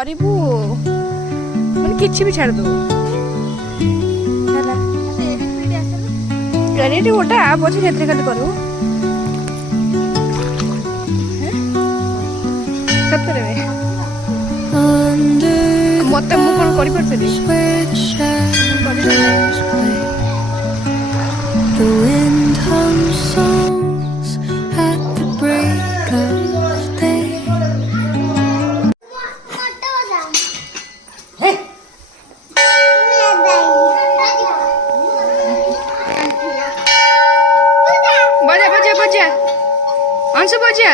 କରିବୁ ମାନେ କିଛି ବି ଛାଡ଼ିଦେବୁ ହେଲା। ଏଡିଟ୍ ଗୋଟେ ଆପ୍ ଅଛି ସେଥିରେ ଖାଲି କରିବୁ ସତରେ ମତେ ମୁଁ କଣ କରିପାରୁଥିଲି अंशु बजा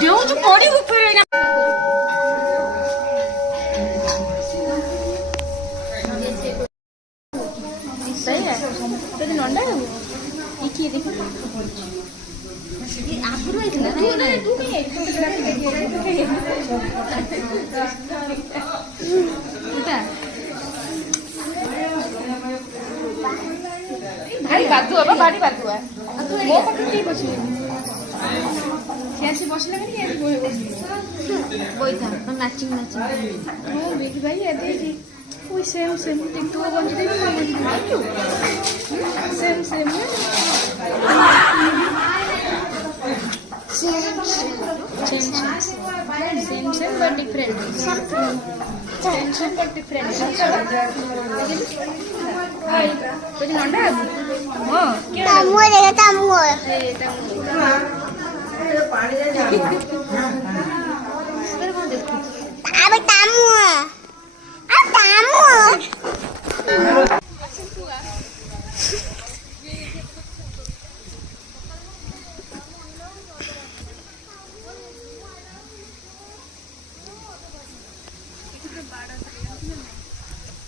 देउछु पडी उफेरै न सही है तो नंडा है ये की देखो ये आपुरो आइतला तू कहीं भारी बातुआ भारी बातुआ मो पाखे के बसी से बसला कि बोइथा नाचिंग हो बिग भाई ए देखी ओई सेम टिक तो बंद दे same same but different same but different hi कोई नंडा हां तामो रे तामो ए तामो पानी दे सर कौन देखो अबे तामो आ तामो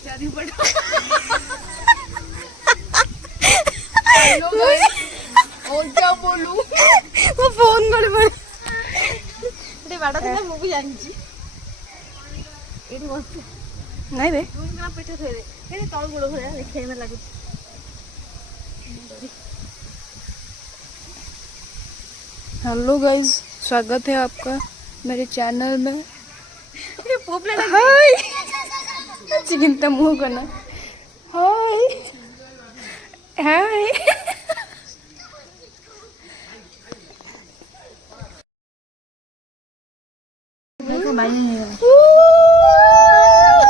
चारी पड़ा और क्या बोलूं वो फोन कर पड़े ते बाड़ा था मु भी जानि छी एडी मस्त नहीं रे तू ना पेट थरे ए तळ गोड़ भया देखे में लागु हेलो गाइस स्वागत है आपका मेरे चैनल में ये पोपला हाय चिकनता मुंह करना हाय हाय देखो भाई